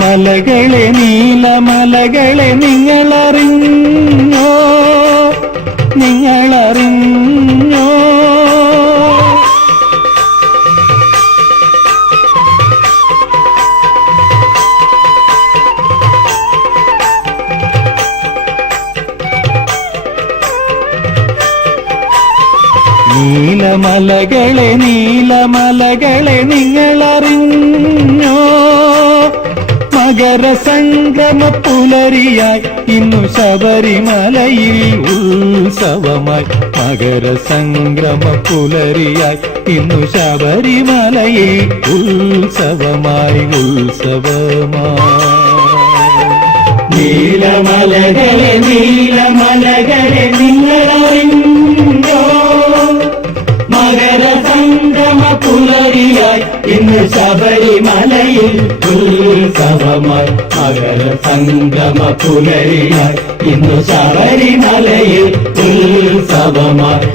നീലമലകളെ നീലമലകളെ നിങ്ങളറിഞ്ഞോ നിങ്ങളറിഞ്ഞോ നീലമലകളെ നീലമലകളെ നിങ്ങളറിഞ്ഞോ മകരസംക്രമ പുലരിയായി ഇന്നു ശബരിമലയിൽ ഉത്സവമായി മകരസംക്രമ പുലരിയായി ഇന്നു ശബരിമലയിൽ ഉത്സവമായി നീലമലകളെ നീലമലകളെ നിങ്ങളറിഞ്ഞോ മകരസംക്രമ പുലരിയായി ഇന്ന് ശബരിമലയിൽ ഉത്സവമായി മകരസംക്രമ പുലരിയായി ഇന്ന് ശബരിമലയിൽ ഉത്സവമായി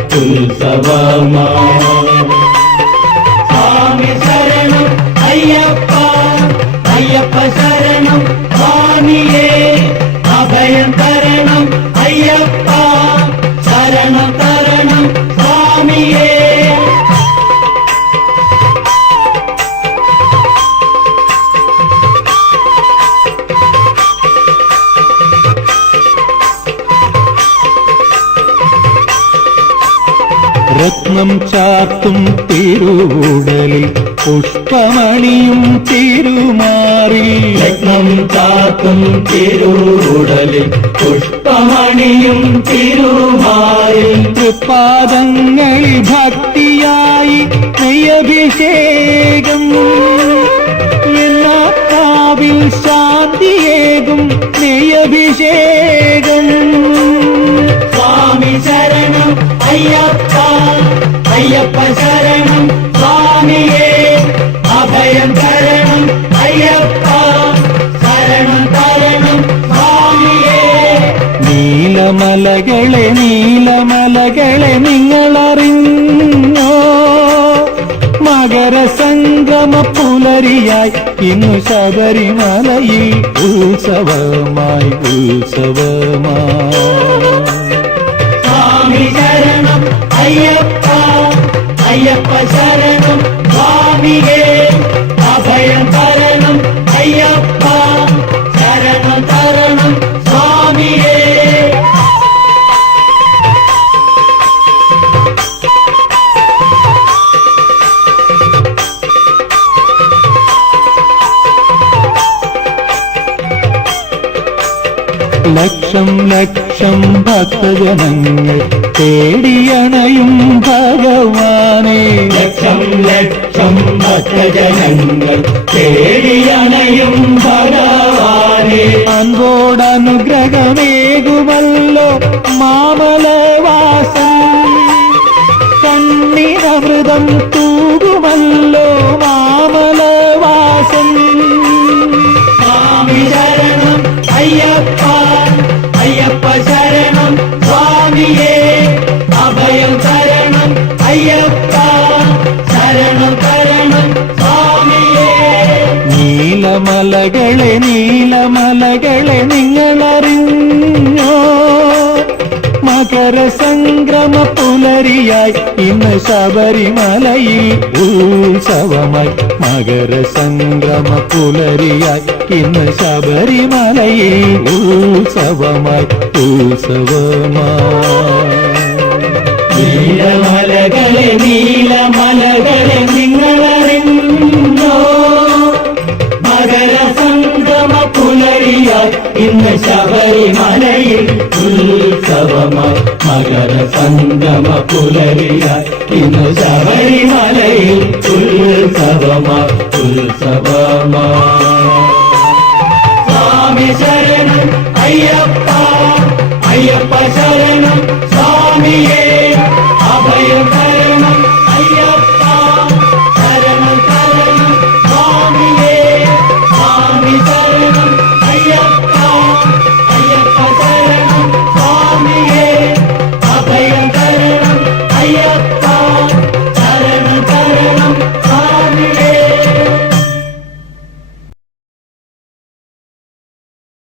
സ്വാമി ശരണം അയ്യപ്പ അയ്യപ്പ ശരണം സ്വാമിയേ അഭയം തരണം അയ്യപ്പ ശരണം തരണം സ്വാമിയേ രത്നം ചാർത്തും തിരുവുടലിൽ പുഷ്പമണിയും തിരുമാറിൽ രത്നം ചാർത്തും തിരുവുടലിൽ പുഷ്പമണിയും തിരുമാറിൽ തൃപ്പാദങ്ങളിൽ ഭക്തിയായി നെയ്യഭിഷേകം എന്നാത്മാവിൽ ശാന്തിയേകും നെയ്യഭിഷേകം സ്വാമി ശരണം അയ്യപ്പ അയ്യപ്പ ശരണം സ്വാമിയേ അഭയം തരണം അയ്യപ്പ ശരണം തരണം സ്വാമിയേ നീലമലകളെ നീലമലകളെ നിങ്ങളറിഞ്ഞോ മകരസംക്രമ പുലരിയായി ഇന്നു ശബരിമലയിൽ ഉത്സവമായി സ്വാമി ശരണം അയ്യപ്പ അയ്യപ്പ ശരണം സ്വാമിയേ അഭയം തരണം അയ്യപ്പ ശരണം തരണം സ്വാമിയേ ലക്ഷം ലക്ഷം ഭക്തജനങ്ങൾ തേടിയണയും ഭഗവാനെ ലക്ഷം ലക്ഷം ഭക്തജനങ്ങൾ തേടിയണയും ഭഗവാനെ അൻപോടനുഗ്രഹമേകുമല്ലോ മാമലവാസൻ കണ്ണിനമൃതം തൂകുമല്ലോ മാമലവാസൻ സ്വാമി ശരണം അയ്യപ്പ അയ്യപ്പ ശരണം സ്വാമിയേ അഭയം തരണം അയ്യപ്പ ശരണം തരണം സ്വാമിയേ നീലമലകളെ നീലമലകളെ നിങ്ങളറിഞ്ഞോ മകരസംക്രമ പുലരിയായി ഇന്ന് ശബരിമലയിൽ ഉത്സവമായി മകരസംക്രമ പുലരിയായി ഇന്ന് ശബരിമലയിൽ ഉത്സവമായി നീലമലകളെ നീലമലകളെ നിങ്ങളറിഞ്ഞോ മകരസംക്രമ പുലരിയായി ഇന്ന് ശബരിമലയിൽ ഉത്സവമായി മകരസംക്രമ പുലരിയായി ഇന്ന് ശബരിമലയിൽ ഉത്സവമായി സ്വാമി ശരണം അയ്യപ്പ